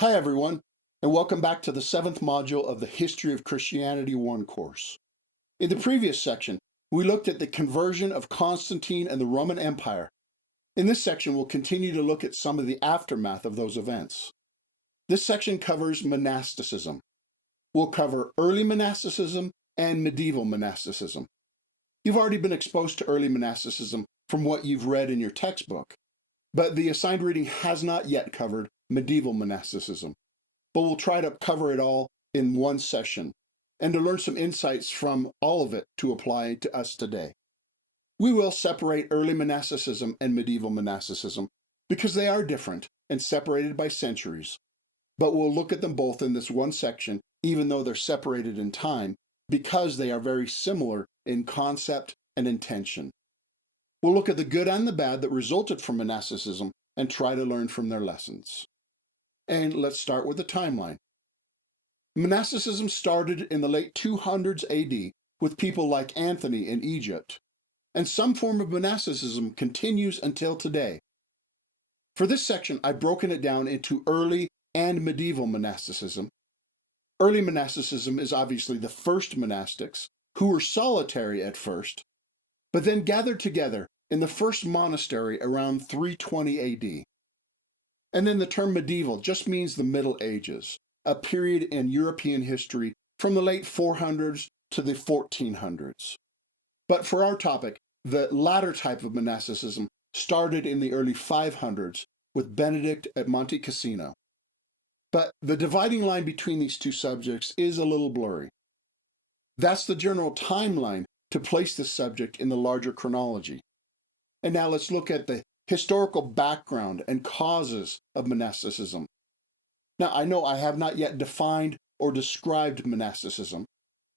Hi, everyone, and welcome back to the seventh module of the History of Christianity 1 course. In the previous section, we looked at the conversion of Constantine and the Roman Empire. In this section, we'll continue to look at some of the aftermath of those events. This section covers monasticism. We'll cover early monasticism and medieval monasticism. You've already been exposed to early monasticism from what you've read in your textbook, but the assigned reading has not yet covered medieval monasticism. But we'll try to cover it all in one session and to learn some insights from all of it to apply to us today. We will separate early monasticism and medieval monasticism because they are different and separated by centuries, but we'll look at them both in this one section, even though they're separated in time, because they are very similar in concept and intention. We'll look at the good and the bad that resulted from monasticism and try to learn from their lessons. And let's start with the timeline. Monasticism started in the late 200s AD with people like Anthony in Egypt, and some form of monasticism continues until today. For this section, I've broken it down into early and medieval monasticism. Early monasticism is obviously the first monastics, who were solitary at first, but then gathered together in the first monastery around 320 AD. And then the term medieval just means the Middle Ages, a period in European history from the late 400s to the 1400s. But for our topic, the latter type of monasticism started in the early 500s with Benedict at Monte Cassino. But the dividing line between these two subjects is a little blurry. That's the general timeline to place this subject in the larger chronology. And now let's look at the historical background and causes of monasticism. Now, I know I have not yet defined or described monasticism.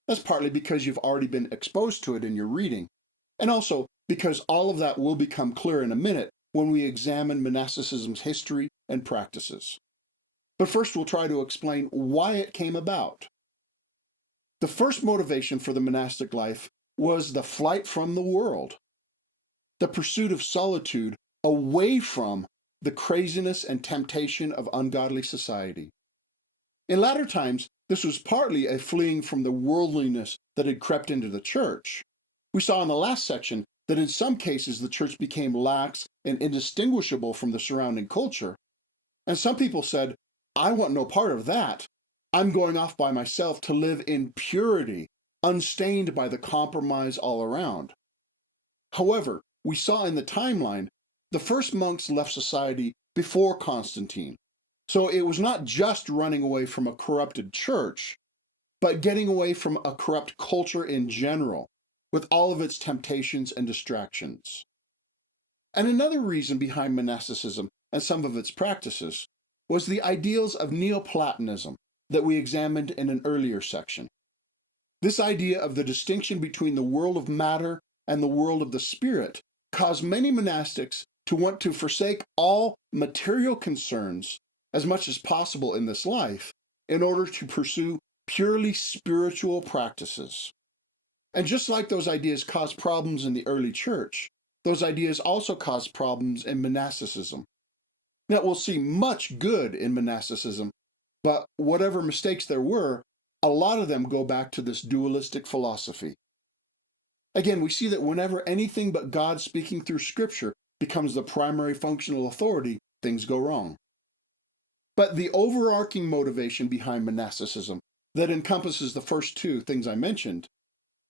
That's partly because you've already been exposed to it in your reading, and also because all of that will become clear in a minute when we examine monasticism's history and practices. But first, we'll try to explain why it came about. The first motivation for the monastic life was the flight from the world, the pursuit of solitude away from the craziness and temptation of ungodly society. In latter times, this was partly a fleeing from the worldliness that had crept into the church. We saw in the last section that in some cases the church became lax and indistinguishable from the surrounding culture, and some people said, I want no part of that. I'm going off by myself to live in purity, unstained by the compromise all around. However, we saw in the timeline, the first monks left society before Constantine. So it was not just running away from a corrupted church, but getting away from a corrupt culture in general, with all of its temptations and distractions. And another reason behind monasticism and some of its practices was the ideals of Neoplatonism that we examined in an earlier section. This idea of the distinction between the world of matter and the world of the spirit caused many monastics to want to forsake all material concerns as much as possible in this life in order to pursue purely spiritual practices. And just like those ideas caused problems in the early church, those ideas also caused problems in monasticism. Now, we'll see much good in monasticism, but whatever mistakes there were, a lot of them go back to this dualistic philosophy. Again, we see that whenever anything but God speaking through Scripture becomes the primary functional authority, things go wrong. But the overarching motivation behind monasticism that encompasses the first two things I mentioned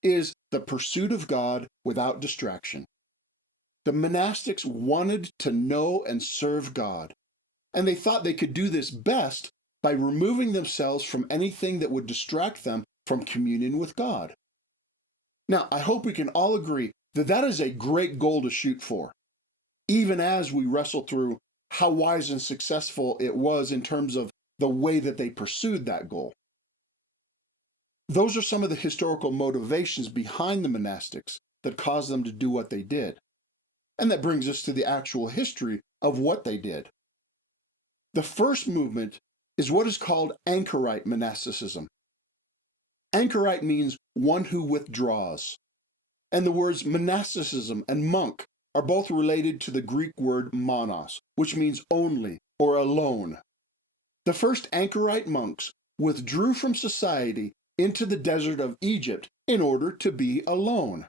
is the pursuit of God without distraction. The monastics wanted to know and serve God, and they thought they could do this best by removing themselves from anything that would distract them from communion with God. Now, I hope we can all agree that that is a great goal to shoot for, even as we wrestle through how wise and successful it was in terms of the way that they pursued that goal. Those are some of the historical motivations behind the monastics that caused them to do what they did. And that brings us to the actual history of what they did. The first movement is what is called anchorite monasticism. Anchorite means one who withdraws. And the words monasticism and monk are both related to the Greek word monos, which means only or alone. The first anchorite monks withdrew from society into the desert of Egypt in order to be alone.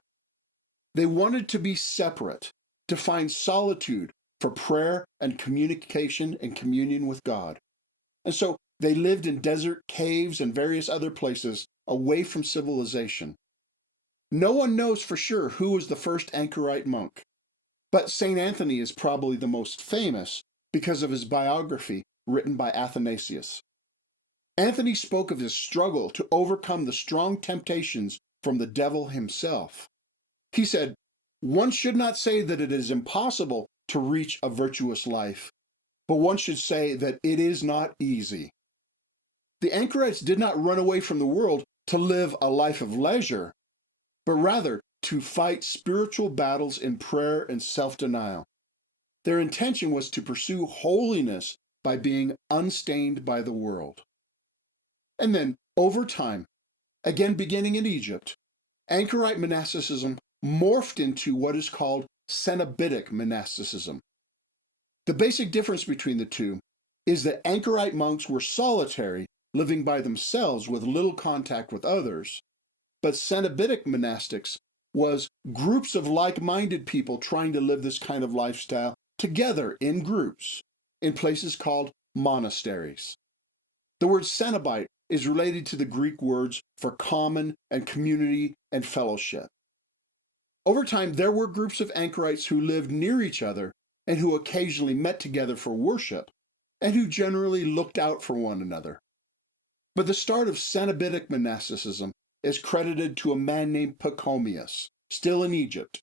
They wanted to be separate, to find solitude for prayer and communication and communion with God. And so they lived in desert caves and various other places away from civilization. No one knows for sure who was the first anchorite monk, but St. Anthony is probably the most famous because of his biography written by Athanasius. Anthony spoke of his struggle to overcome the strong temptations from the devil himself. He said, "One should not say that it is impossible to reach a virtuous life, but one should say that it is not easy." The anchorites did not run away from the world to live a life of leisure, but rather to fight spiritual battles in prayer and self-denial. Their intention was to pursue holiness by being unstained by the world. And then, over time, again beginning in Egypt, anchorite monasticism morphed into what is called Cenobitic monasticism. The basic difference between the two is that anchorite monks were solitary, living by themselves with little contact with others, but Cenobitic monastics was groups of like-minded people trying to live this kind of lifestyle together in groups in places called monasteries. The word Cenobite is related to the Greek words for common and community and fellowship. Over time, there were groups of anchorites who lived near each other and who occasionally met together for worship, and who generally looked out for one another. But the start of Cenobitic monasticism is credited to a man named Pachomius, still in Egypt.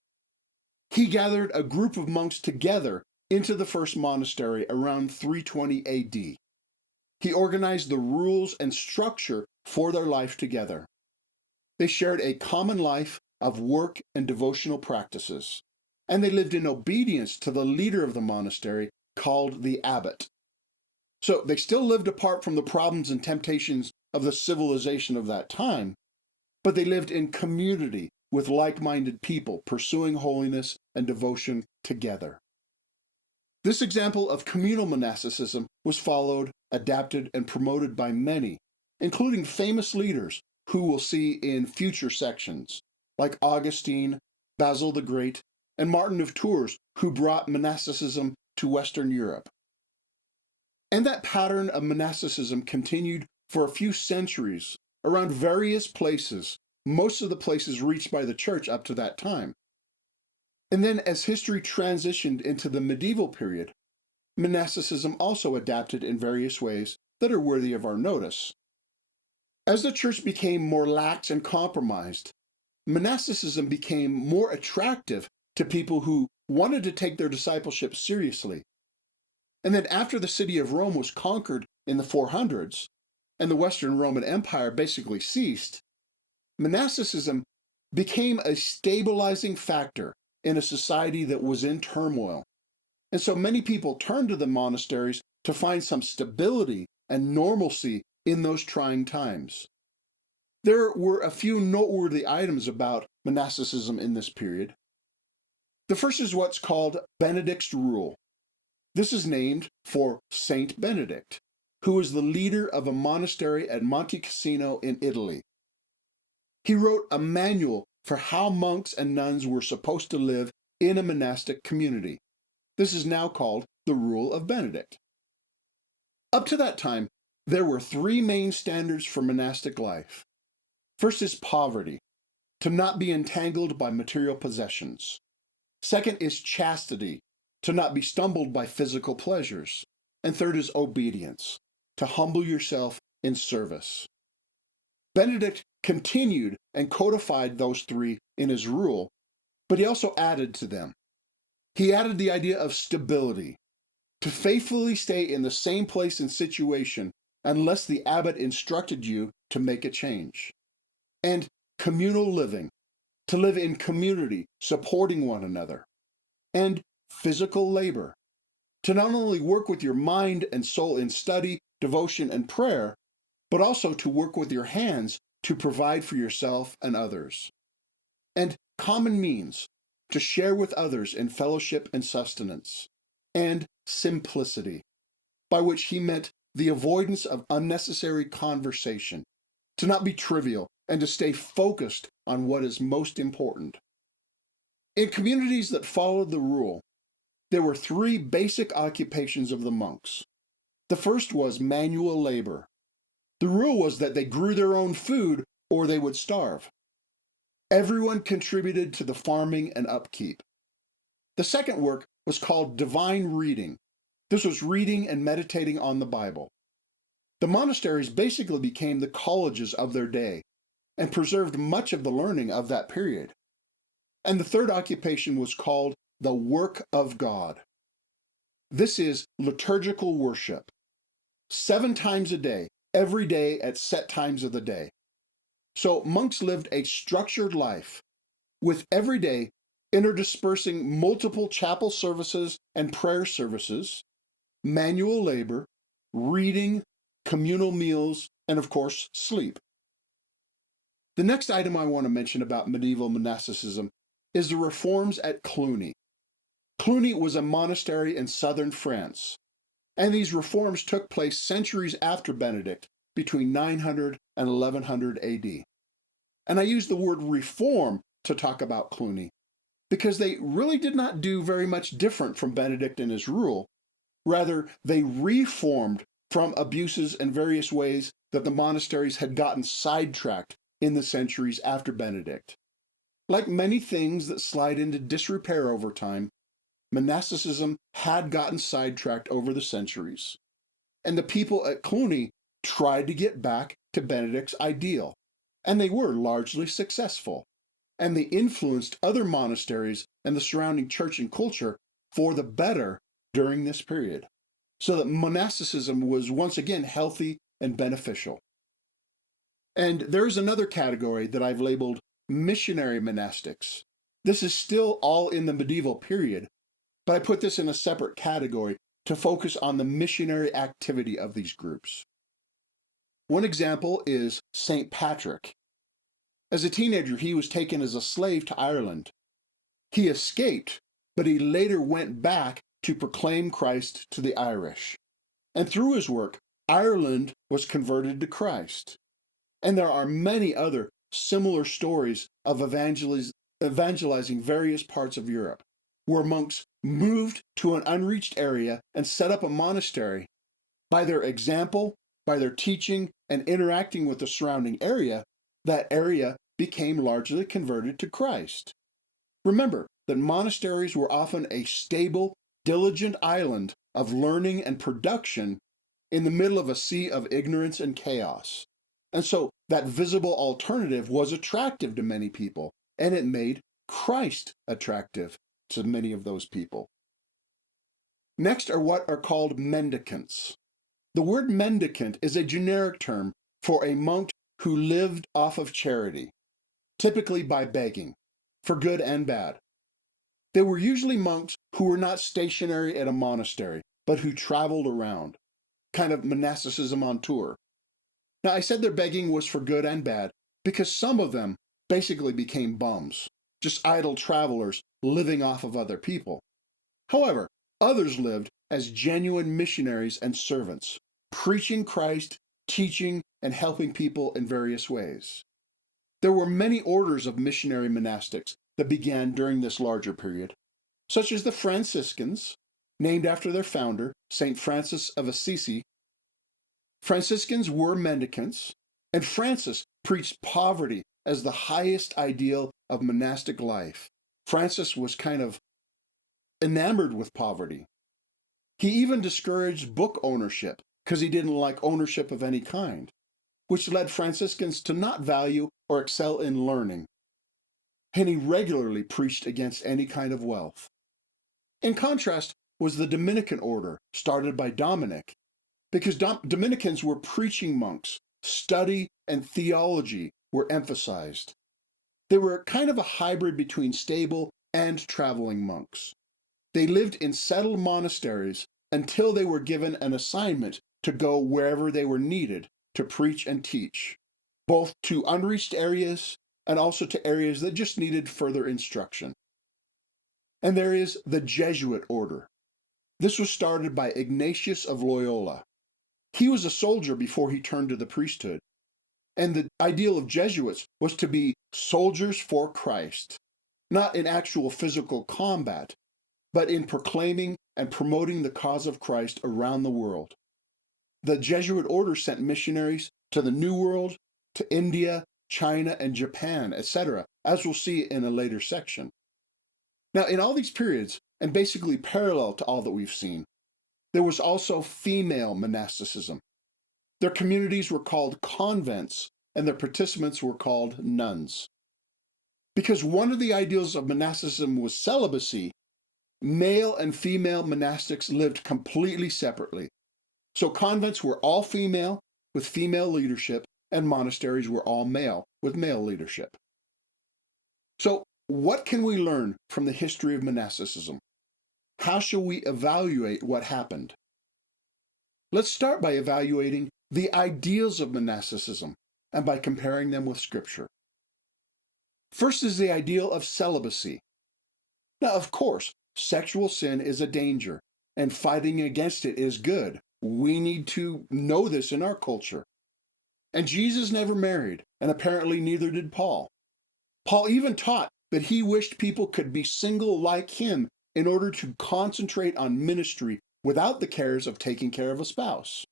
He gathered a group of monks together into the first monastery around 320 AD. He organized the rules and structure for their life together. They shared a common life of work and devotional practices, and they lived in obedience to the leader of the monastery called the abbot. So they still lived apart from the problems and temptations of the civilization of that time, but they lived in community with like-minded people pursuing holiness and devotion together. This example of communal monasticism was followed, adapted, and promoted by many, including famous leaders who we'll see in future sections, like Augustine, Basil the Great, and Martin of Tours, who brought monasticism to Western Europe. And that pattern of monasticism continued for a few centuries around various places, most of the places reached by the church up to that time. And then as history transitioned into the medieval period, monasticism also adapted in various ways that are worthy of our notice. As the church became more lax and compromised, monasticism became more attractive to people who wanted to take their discipleship seriously. And then after the city of Rome was conquered in the 400s, and the Western Roman Empire basically ceased, monasticism became a stabilizing factor in a society that was in turmoil. And so many people turned to the monasteries to find some stability and normalcy in those trying times. There were a few noteworthy items about monasticism in this period. The first is what's called Benedict's rule. This is named for Saint Benedict, who was the leader of a monastery at Monte Cassino in Italy. He wrote a manual for how monks and nuns were supposed to live in a monastic community. This is now called the Rule of Benedict. Up to that time, there were three main standards for monastic life. First is poverty, to not be entangled by material possessions. Second is chastity, to not be stumbled by physical pleasures. And third is obedience, to humble yourself in service. Benedict continued and codified those three in his rule, but he also added to them. He added the idea of stability, to faithfully stay in the same place and situation unless the abbot instructed you to make a change. And communal living, to live in community, supporting one another. And physical labor, to not only work with your mind and soul in study, devotion, and prayer, but also to work with your hands to provide for yourself and others. And common means, to share with others in fellowship and sustenance. And simplicity, by which he meant the avoidance of unnecessary conversation, to not be trivial, and to stay focused on what is most important. In communities that followed the rule, there were three basic occupations of the monks. The first was manual labor. The rule was that they grew their own food or they would starve. Everyone contributed to the farming and upkeep. The second work was called divine reading. This was reading and meditating on the Bible. The monasteries basically became the colleges of their day and preserved much of the learning of that period. And the third occupation was called the work of God. This is liturgical worship. 7 times a day, every day at set times of the day. So monks lived a structured life, with every day interdispersing multiple chapel services and prayer services, manual labor, reading, communal meals, and of course, sleep. The next item I want to mention about medieval monasticism is the reforms at Cluny. Cluny was a monastery in southern France, and these reforms took place centuries after Benedict, between 900 and 1100 AD. And I use the word reform to talk about Cluny, because they really did not do very much different from Benedict and his rule. Rather, they reformed from abuses and various ways that the monasteries had gotten sidetracked in the centuries after Benedict. Like many things that slide into disrepair over time, monasticism had gotten sidetracked over the centuries. And the people at Cluny tried to get back to Benedict's ideal, and they were largely successful. And they influenced other monasteries and the surrounding church and culture for the better during this period, so that monasticism was once again healthy and beneficial. And there's another category that I've labeled missionary monastics. This is still all in the medieval period, but I put this in a separate category to focus on the missionary activity of these groups. One example is St. Patrick. As a teenager, he was taken as a slave to Ireland. He escaped, but he later went back to proclaim Christ to the Irish. And through his work, Ireland was converted to Christ. And there are many other similar stories of evangelizing various parts of Europe, where monks moved to an unreached area and set up a monastery. By their example, by their teaching, and interacting with the surrounding area, that area became largely converted to Christ. Remember that monasteries were often a stable, diligent island of learning and production in the middle of a sea of ignorance and chaos. And so that visible alternative was attractive to many people, and it made Christ attractive to many of those people. Next are what are called mendicants. The word mendicant is a generic term for a monk who lived off of charity, typically by begging, for good and bad. They were usually monks who were not stationary at a monastery, but who traveled around, kind of monasticism on tour. Now, I said their begging was for good and bad because some of them basically became bums, just idle travelers living off of other people. However, others lived as genuine missionaries and servants, preaching Christ, teaching, and helping people in various ways. There were many orders of missionary monastics that began during this larger period, such as the Franciscans, named after their founder, St. Francis of Assisi. Franciscans were mendicants, and Francis preached poverty as the highest ideal of monastic life. Francis was kind of enamored with poverty. He even discouraged book ownership because he didn't like ownership of any kind, which led Franciscans to not value or excel in learning. And he regularly preached against any kind of wealth. In contrast was the Dominican order, started by Dominic, because Dominicans were preaching monks. Study and theology were emphasized. They were kind of a hybrid between stable and traveling monks. They lived in settled monasteries until they were given an assignment to go wherever they were needed to preach and teach, both to unreached areas and also to areas that just needed further instruction. And there is the Jesuit order. This was started by Ignatius of Loyola. He was a soldier before he turned to the priesthood. And the ideal of Jesuits was to be soldiers for Christ, not in actual physical combat, but in proclaiming and promoting the cause of Christ around the world. The Jesuit order sent missionaries to the New World, to India, China, and Japan, etc., as we'll see in a later section. Now, in all these periods, and basically parallel to all that we've seen, there was also female monasticism. Their communities were called convents, and their participants were called nuns. Because one of the ideals of monasticism was celibacy, male and female monastics lived completely separately. So convents were all female with female leadership, and monasteries were all male with male leadership. So, what can we learn from the history of monasticism? How shall we evaluate what happened? Let's start by evaluating the ideals of monasticism and by comparing them with Scripture. First is the ideal of celibacy. Now, of course, sexual sin is a danger, and fighting against it is good. We need to know this in our culture. And Jesus never married, and apparently neither did Paul. Paul even taught that he wished people could be single like him in order to concentrate on ministry without the cares of taking care of a spouse.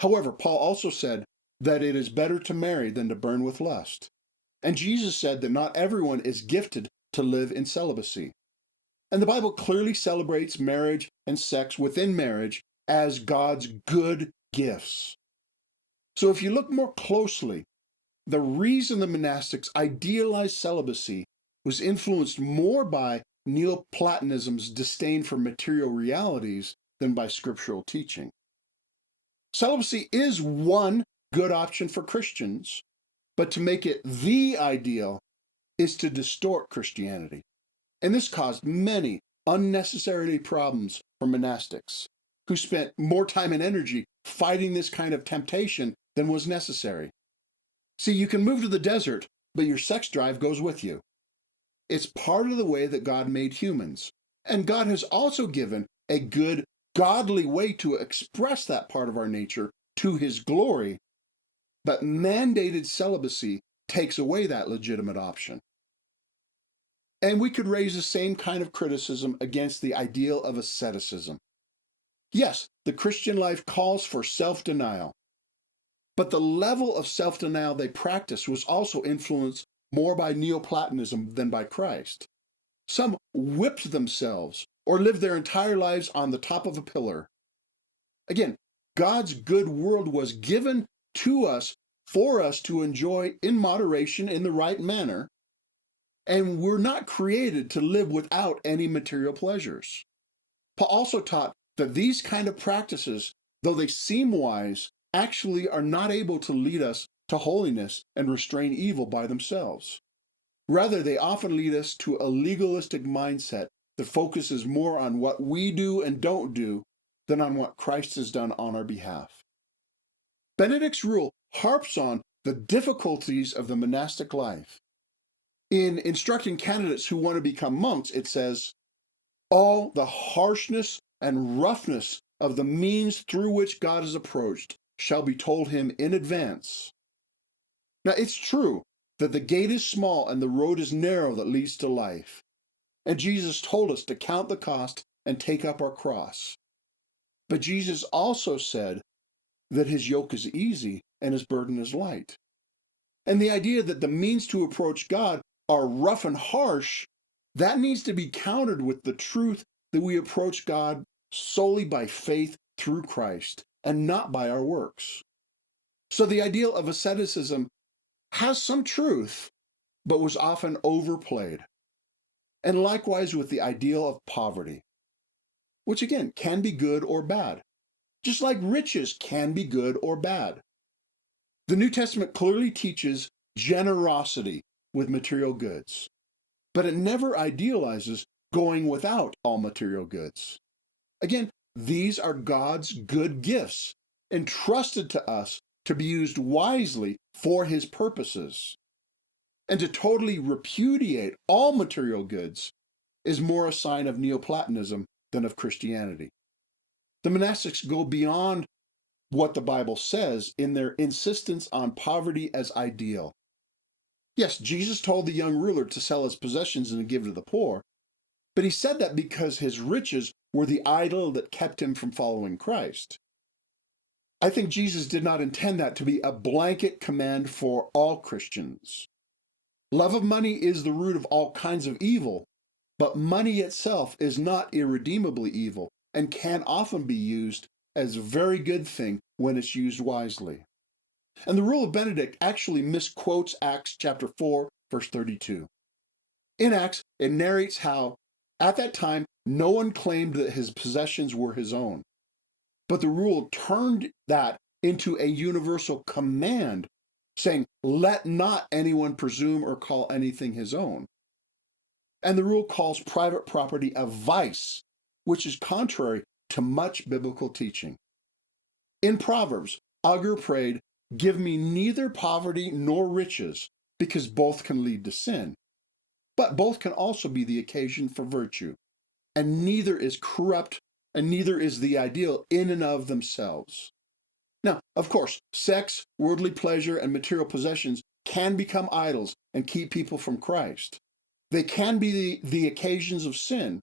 However, Paul also said that it is better to marry than to burn with lust. And Jesus said that not everyone is gifted to live in celibacy. And the Bible clearly celebrates marriage and sex within marriage as God's good gifts. So if you look more closely, the reason the monastics idealized celibacy was influenced more by Neoplatonism's disdain for material realities than by scriptural teaching. Celibacy is one good option for Christians, but to make it the ideal is to distort Christianity. And this caused many unnecessary problems for monastics, who spent more time and energy fighting this kind of temptation than was necessary. See, you can move to the desert, but your sex drive goes with you. It's part of the way that God made humans. And God has also given a good, godly way to express that part of our nature to his glory. But mandated celibacy takes away that legitimate option. And we could raise the same kind of criticism against the ideal of asceticism. Yes, the Christian life calls for self-denial, but the level of self-denial they practiced was also influenced more by Neoplatonism than by Christ. Some whipped themselves or lived their entire lives on the top of a pillar. Again, God's good world was given to us for us to enjoy in moderation in the right manner, and we're not created to live without any material pleasures. Paul also taught that these kind of practices, though they seem wise, actually are not able to lead us to holiness and restrain evil by themselves. Rather, they often lead us to a legalistic mindset that focuses more on what we do and don't do than on what Christ has done on our behalf. Benedict's rule harps on the difficulties of the monastic life. In instructing candidates who want to become monks, it says, all the harshness and roughness of the means through which God is approached shall be told him in advance. Now, it's true that the gate is small and the road is narrow that leads to life. And Jesus told us to count the cost and take up our cross. But Jesus also said that his yoke is easy and his burden is light. And the idea that the means to approach God are rough and harsh, that needs to be countered with the truth that we approach God solely by faith through Christ and not by our works. So the ideal of asceticism has some truth, but was often overplayed. And likewise with the ideal of poverty, which again can be good or bad, just like riches can be good or bad. The New Testament clearly teaches generosity with material goods, but it never idealizes going without all material goods. Again, these are God's good gifts, entrusted to us to be used wisely for his purposes. And to totally repudiate all material goods is more a sign of Neoplatonism than of Christianity. The monastics go beyond what the Bible says in their insistence on poverty as ideal. Yes, Jesus told the young ruler to sell his possessions and to give to the poor, but he said that because his riches were the idol that kept him from following Christ. I think Jesus did not intend that to be a blanket command for all Christians. Love of money is the root of all kinds of evil, but money itself is not irredeemably evil and can often be used as a very good thing when it's used wisely. And the Rule of Benedict actually misquotes Acts chapter 4, verse 32. In Acts, it narrates how, at that time, no one claimed that his possessions were his own. But the rule turned that into a universal command, saying, let not anyone presume or call anything his own. And the rule calls private property a vice, which is contrary to much biblical teaching. In Proverbs, Agur prayed, give me neither poverty nor riches, because both can lead to sin. But both can also be the occasion for virtue, and neither is corrupt, and neither is the ideal in and of themselves. Now, of course, sex, worldly pleasure, and material possessions can become idols and keep people from Christ. They can be the occasions of sin,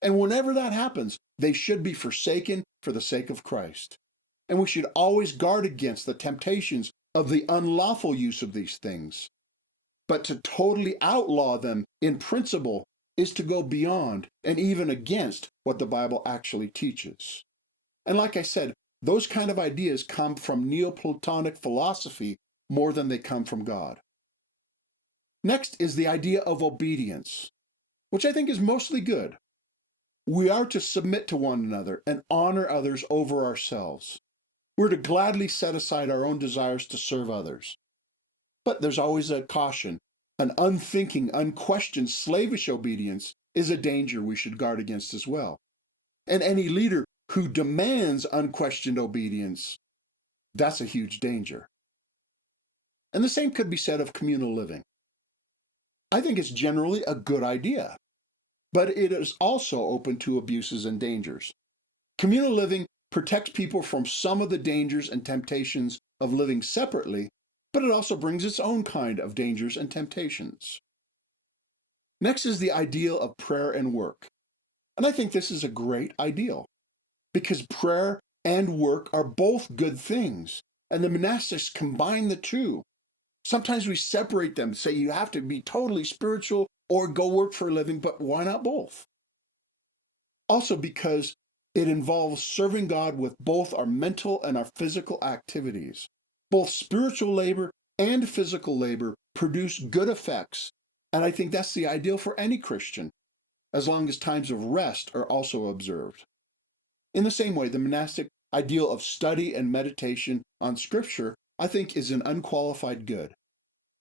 and whenever that happens, they should be forsaken for the sake of Christ. And we should always guard against the temptations of the unlawful use of these things. But to totally outlaw them in principle is to go beyond and even against what the Bible actually teaches. And like I said, those kind of ideas come from Neoplatonic philosophy more than they come from God. Next is the idea of obedience, which I think is mostly good. We are to submit to one another and honor others over ourselves. We're to gladly set aside our own desires to serve others. But there's always a caution. An unthinking, unquestioned, slavish obedience is a danger we should guard against as well. And any leader who demands unquestioned obedience, that's a huge danger. And the same could be said of communal living. I think it's generally a good idea, but it is also open to abuses and dangers. Communal living protects people from some of the dangers and temptations of living separately, but it also brings its own kind of dangers and temptations. Next is the ideal of prayer and work. And I think this is a great ideal, because prayer and work are both good things, and the monastics combine the two. Sometimes we separate them, say you have to be totally spiritual or go work for a living, but why not both? Also because it involves serving God with both our mental and our physical activities. Both spiritual labor and physical labor produce good effects, and I think that's the ideal for any Christian, as long as times of rest are also observed. In the same way, the monastic ideal of study and meditation on Scripture, I think, is an unqualified good.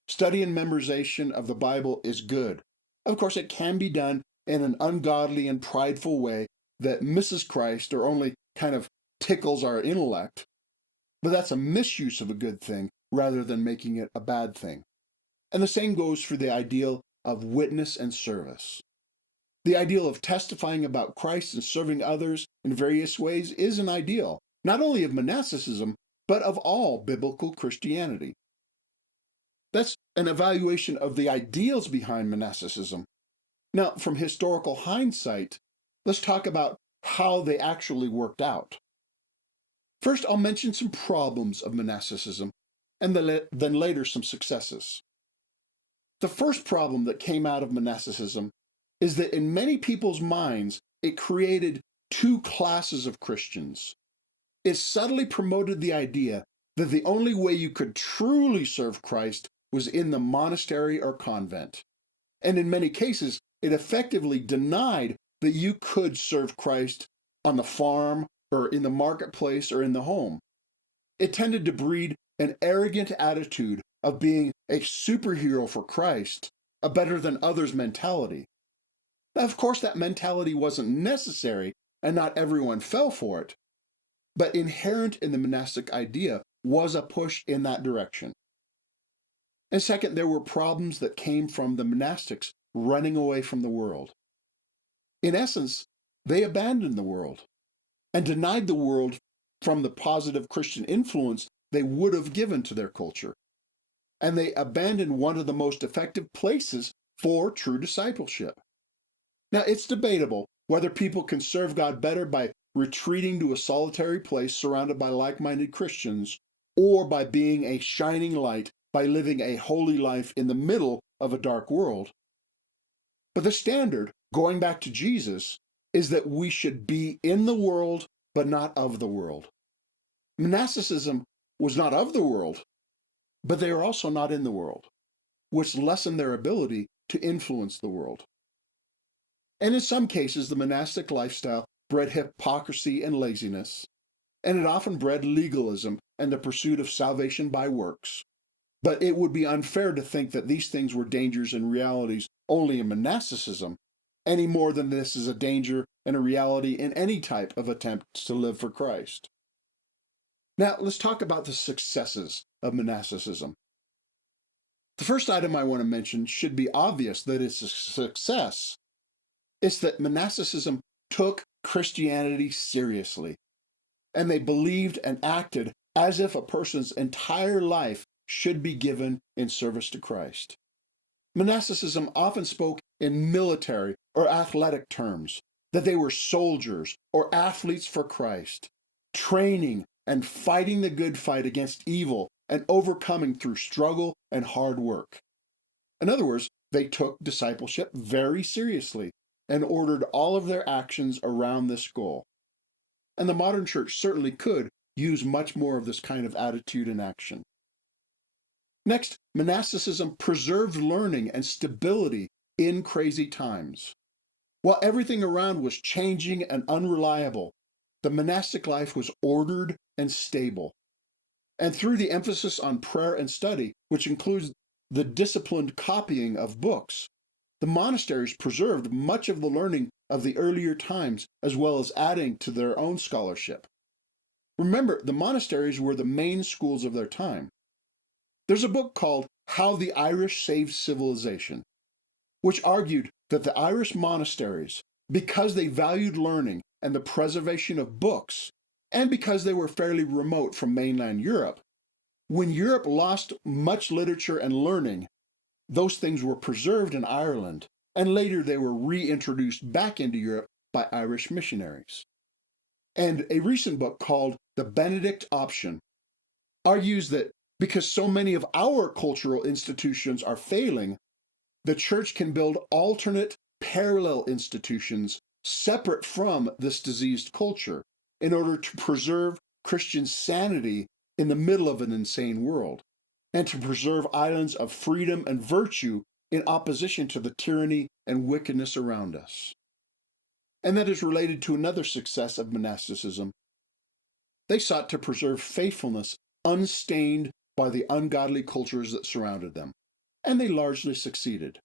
Study and memorization of the Bible is good. Of course, it can be done in an ungodly and prideful way that misses Christ or only kind of tickles our intellect, but that's a misuse of a good thing rather than making it a bad thing. And the same goes for the ideal of witness and service. The ideal of testifying about Christ and serving others in various ways is an ideal, not only of monasticism, but of all biblical Christianity. That's an evaluation of the ideals behind monasticism. Now, from historical hindsight, let's talk about how they actually worked out. First, I'll mention some problems of monasticism, and then later some successes. The first problem that came out of monasticism is that in many people's minds, it created two classes of Christians. It subtly promoted the idea that the only way you could truly serve Christ was in the monastery or convent. And in many cases, it effectively denied that you could serve Christ on the farm or in the marketplace or in the home. It tended to breed an arrogant attitude of being a superhero for Christ, a better than others mentality. Now, of course, that mentality wasn't necessary, and not everyone fell for it, but inherent in the monastic idea was a push in that direction. And second, there were problems that came from the monastics running away from the world. In essence, they abandoned the world and denied the world from the positive Christian influence they would have given to their culture. And they abandoned one of the most effective places for true discipleship. Now, it's debatable whether people can serve God better by retreating to a solitary place surrounded by like-minded Christians, or by being a shining light by living a holy life in the middle of a dark world. But the standard, going back to Jesus, is that we should be in the world, but not of the world. Monasticism was not of the world, but they are also not in the world, which lessened their ability to influence the world. And in some cases, the monastic lifestyle bred hypocrisy and laziness, and it often bred legalism and the pursuit of salvation by works. But it would be unfair to think that these things were dangers and realities only in monasticism, any more than this is a danger and a reality in any type of attempt to live for Christ. Now, let's talk about the successes of monasticism. The first item I want to mention should be obvious that it's a success. It's that monasticism took Christianity seriously, and they believed and acted as if a person's entire life should be given in service to Christ. Monasticism often spoke in military or athletic terms, that they were soldiers or athletes for Christ, training and fighting the good fight against evil and overcoming through struggle and hard work. In other words, they took discipleship very seriously and ordered all of their actions around this goal. And the modern church certainly could use much more of this kind of attitude and action. Next, monasticism preserved learning and stability in crazy times. While everything around was changing and unreliable, the monastic life was ordered and stable. And through the emphasis on prayer and study, which includes the disciplined copying of books, the monasteries preserved much of the learning of the earlier times, as well as adding to their own scholarship. Remember, the monasteries were the main schools of their time. There's a book called How the Irish Saved Civilization, which argued that the Irish monasteries, because they valued learning and the preservation of books, and because they were fairly remote from mainland Europe, when Europe lost much literature and learning, those things were preserved in Ireland, and later they were reintroduced back into Europe by Irish missionaries. And a recent book called The Benedict Option argues that because so many of our cultural institutions are failing, the church can build alternate, parallel institutions separate from this diseased culture in order to preserve Christian sanity in the middle of an insane world, and to preserve islands of freedom and virtue in opposition to the tyranny and wickedness around us. And that is related to another success of monasticism. They sought to preserve faithfulness unstained by the ungodly cultures that surrounded them, and they largely succeeded,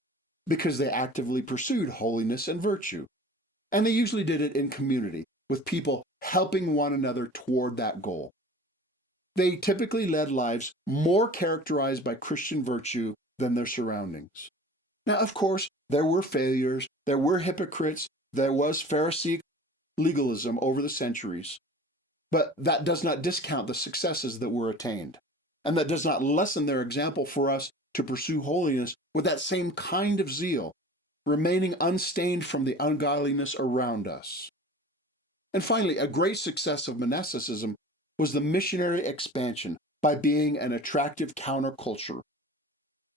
because they actively pursued holiness and virtue, and they usually did it in community, with people helping one another toward that goal. They typically led lives more characterized by Christian virtue than their surroundings. Now, of course, there were failures, there were hypocrites, there was Pharisaic legalism over the centuries, but that does not discount the successes that were attained, and that does not lessen their example for us to pursue holiness with that same kind of zeal, remaining unstained from the ungodliness around us. And finally, a great success of monasticism was the missionary expansion by being an attractive counterculture.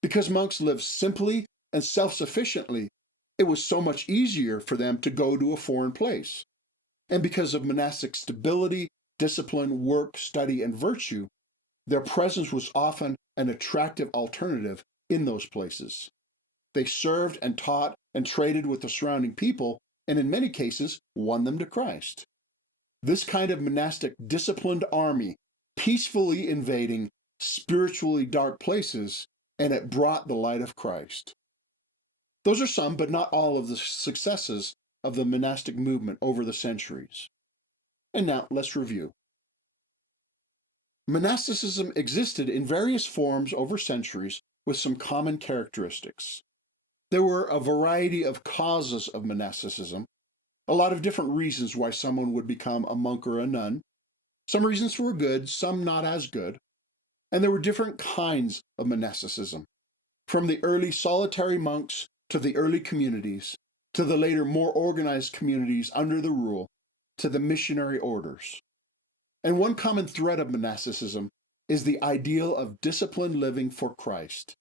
Because monks lived simply and self-sufficiently, it was so much easier for them to go to a foreign place. And because of monastic stability, discipline, work, study, and virtue, their presence was often an attractive alternative in those places. They served and taught and traded with the surrounding people, and in many cases, won them to Christ. This kind of monastic disciplined army peacefully invading spiritually dark places, and it brought the light of Christ. Those are some, but not all, of the successes of the monastic movement over the centuries. And now let's review. Monasticism existed in various forms over centuries with some common characteristics. There were a variety of causes of monasticism, a lot of different reasons why someone would become a monk or a nun. Some reasons were good, some not as good. And there were different kinds of monasticism, from the early solitary monks to the early communities, to the later more organized communities under the rule, to the missionary orders. And one common thread of monasticism is the ideal of disciplined living for Christ.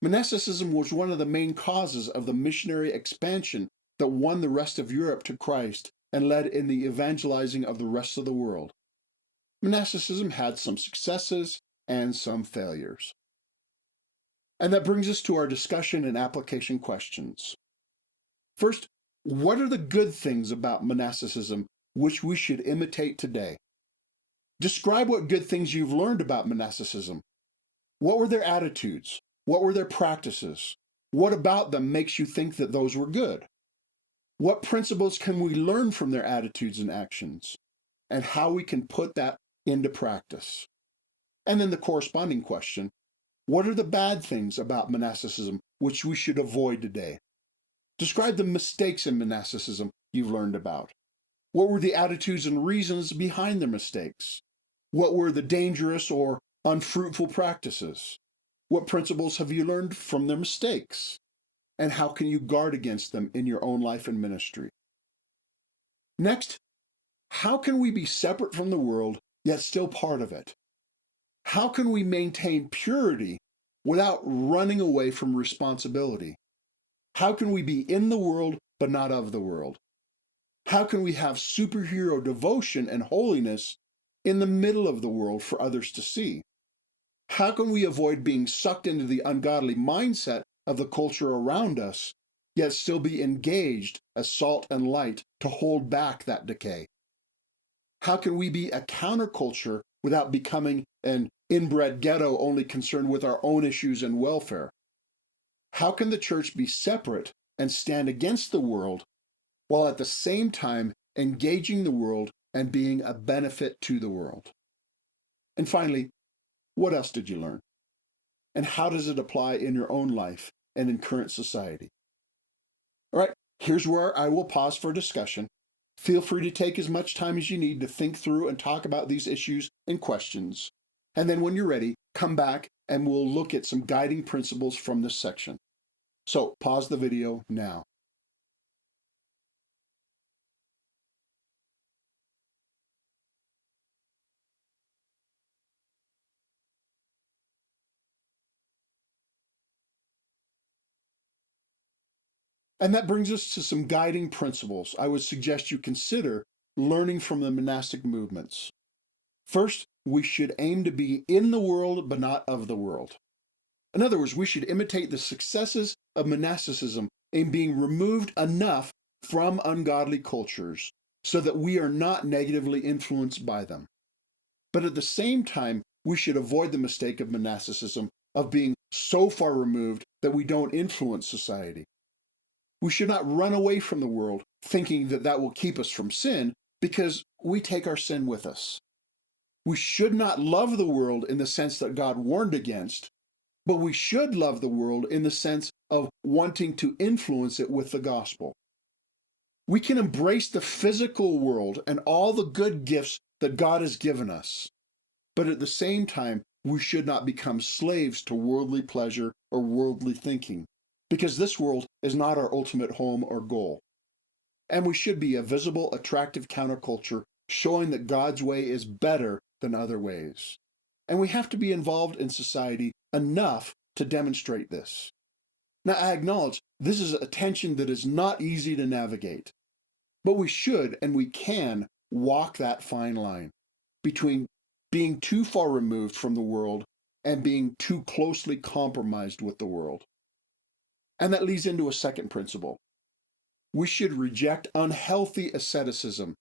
Monasticism was one of the main causes of the missionary expansion that won the rest of Europe to Christ and led in the evangelizing of the rest of the world. Monasticism had some successes and some failures. And that brings us to our discussion and application questions. First, what are the good things about monasticism which we should imitate today? Describe what good things you've learned about monasticism. What were their attitudes? What were their practices? What about them makes you think that those were good? What principles can we learn from their attitudes and actions? And how we can put that into practice? And then the corresponding question, what are the bad things about monasticism which we should avoid today? Describe the mistakes in monasticism you've learned about. What were the attitudes and reasons behind their mistakes? What were the dangerous or unfruitful practices? What principles have you learned from their mistakes? And how can you guard against them in your own life and ministry? Next, how can we be separate from the world, yet still part of it? How can we maintain purity without running away from responsibility? How can we be in the world, but not of the world? How can we have superhero devotion and holiness in the middle of the world for others to see? How can we avoid being sucked into the ungodly mindset of the culture around us, yet still be engaged as salt and light to hold back that decay? How can we be a counterculture without becoming an inbred ghetto only concerned with our own issues and welfare? How can the church be separate and stand against the world while at the same time engaging the world and being a benefit to the world? And finally, what else did you learn? And how does it apply in your own life and in current society? All right, here's where I will pause for discussion. Feel free to take as much time as you need to think through and talk about these issues and questions. And then when you're ready, come back and we'll look at some guiding principles from this section. So pause the video now. And that brings us to some guiding principles I would suggest you consider learning from the monastic movements. First, we should aim to be in the world, but not of the world. In other words, we should imitate the successes of monasticism in being removed enough from ungodly cultures so that we are not negatively influenced by them. But at the same time, we should avoid the mistake of monasticism of being so far removed that we don't influence society. We should not run away from the world thinking that that will keep us from sin, because we take our sin with us. We should not love the world in the sense that God warned against, but we should love the world in the sense of wanting to influence it with the gospel. We can embrace the physical world and all the good gifts that God has given us, but at the same time, we should not become slaves to worldly pleasure or worldly thinking, because this world is not our ultimate home or goal. And we should be a visible, attractive counterculture, showing that God's way is better than other ways. And we have to be involved in society enough to demonstrate this. Now, I acknowledge this is a tension that is not easy to navigate, but we should and we can walk that fine line between being too far removed from the world and being too closely compromised with the world. And that leads into a second principle. We should reject unhealthy asceticism,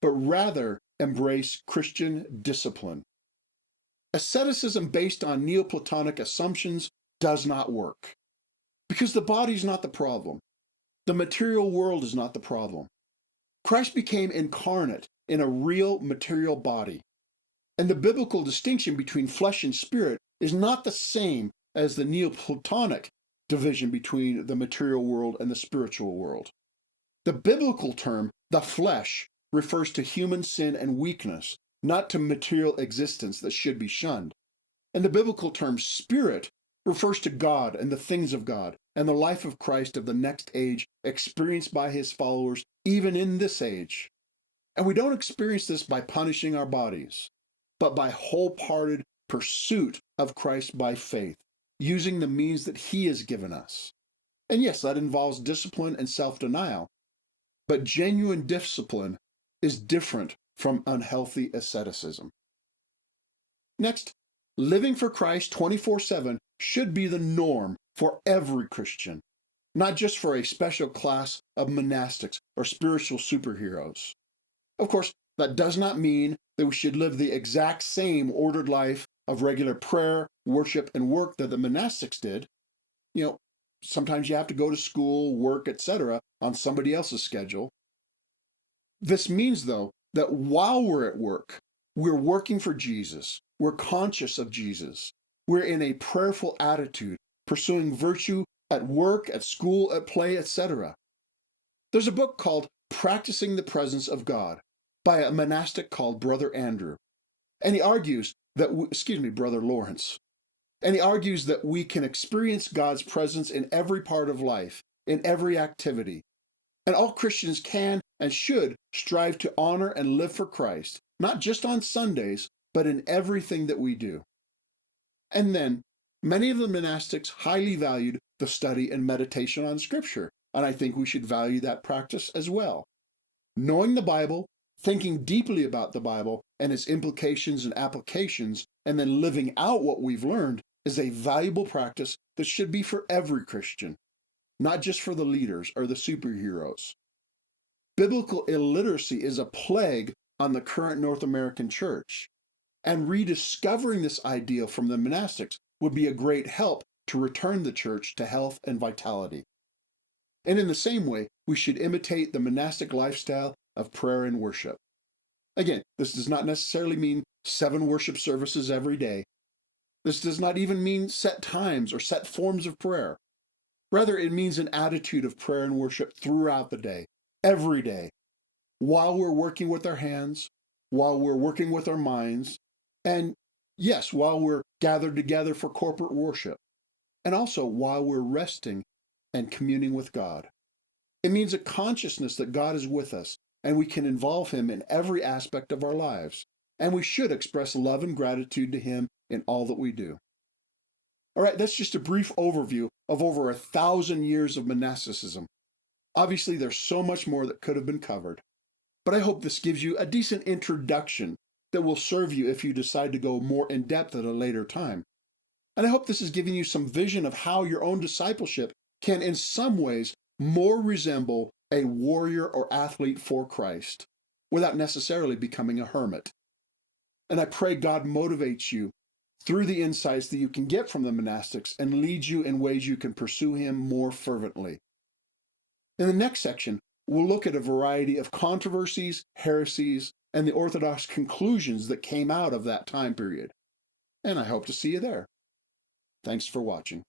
but rather embrace Christian discipline. Asceticism based on Neoplatonic assumptions does not work, because the body is not the problem. The material world is not the problem. Christ became incarnate in a real material body, and the biblical distinction between flesh and spirit is not the same as the Neoplatonic division between the material world and the spiritual world. The biblical term, the flesh, refers to human sin and weakness, not to material existence that should be shunned. And the biblical term spirit refers to God and the things of God and the life of Christ of the next age experienced by his followers even in this age. And we don't experience this by punishing our bodies, but by wholehearted pursuit of Christ by faith, using the means that he has given us. And yes, that involves discipline and self-denial, but genuine discipline is different from unhealthy asceticism. Next, living for Christ 24/7 should be the norm for every Christian, not just for a special class of monastics or spiritual superheroes. Of course, that does not mean that we should live the exact same ordered life of regular prayer, worship, and work that the monastics did. Sometimes you have to go to school, work, etc. on somebody else's schedule. This means, though, that while we're at work, we're working for Jesus, we're conscious of Jesus, we're in a prayerful attitude, pursuing virtue at work, at school, at play, etc. There's a book called Practicing the Presence of God by a monastic called Brother Andrew. And he argues that, Brother Lawrence. And he argues that we can experience God's presence in every part of life, in every activity. And all Christians can and should strive to honor and live for Christ, not just on Sundays, but in everything that we do. And then, many of the monastics highly valued the study and meditation on Scripture, and I think we should value that practice as well. Knowing the Bible, thinking deeply about the Bible and its implications and applications, and then living out what we've learned is a valuable practice that should be for every Christian, not just for the leaders or the superheroes. Biblical illiteracy is a plague on the current North American church, and rediscovering this ideal from the monastics would be a great help to return the church to health and vitality. And in the same way, we should imitate the monastic lifestyle of prayer and worship. Again, this does not necessarily mean 7 worship services every day. This does not even mean set times or set forms of prayer. Rather, it means an attitude of prayer and worship throughout the day, every day, while we're working with our hands, while we're working with our minds, and yes, while we're gathered together for corporate worship, and also while we're resting and communing with God. It means a consciousness that God is with us, and we can involve him in every aspect of our lives, and we should express love and gratitude to him in all that we do. All right, that's just a brief overview of over 1,000 years of monasticism. Obviously, there's so much more that could have been covered, but I hope this gives you a decent introduction that will serve you if you decide to go more in depth at a later time. And I hope this is giving you some vision of how your own discipleship can in some ways more resemble a warrior or athlete for Christ, without necessarily becoming a hermit. And I pray God motivates you through the insights that you can get from the monastics and leads you in ways you can pursue him more fervently. In the next section, we'll look at a variety of controversies, heresies, and the orthodox conclusions that came out of that time period. And I hope to see you there. Thanks for watching.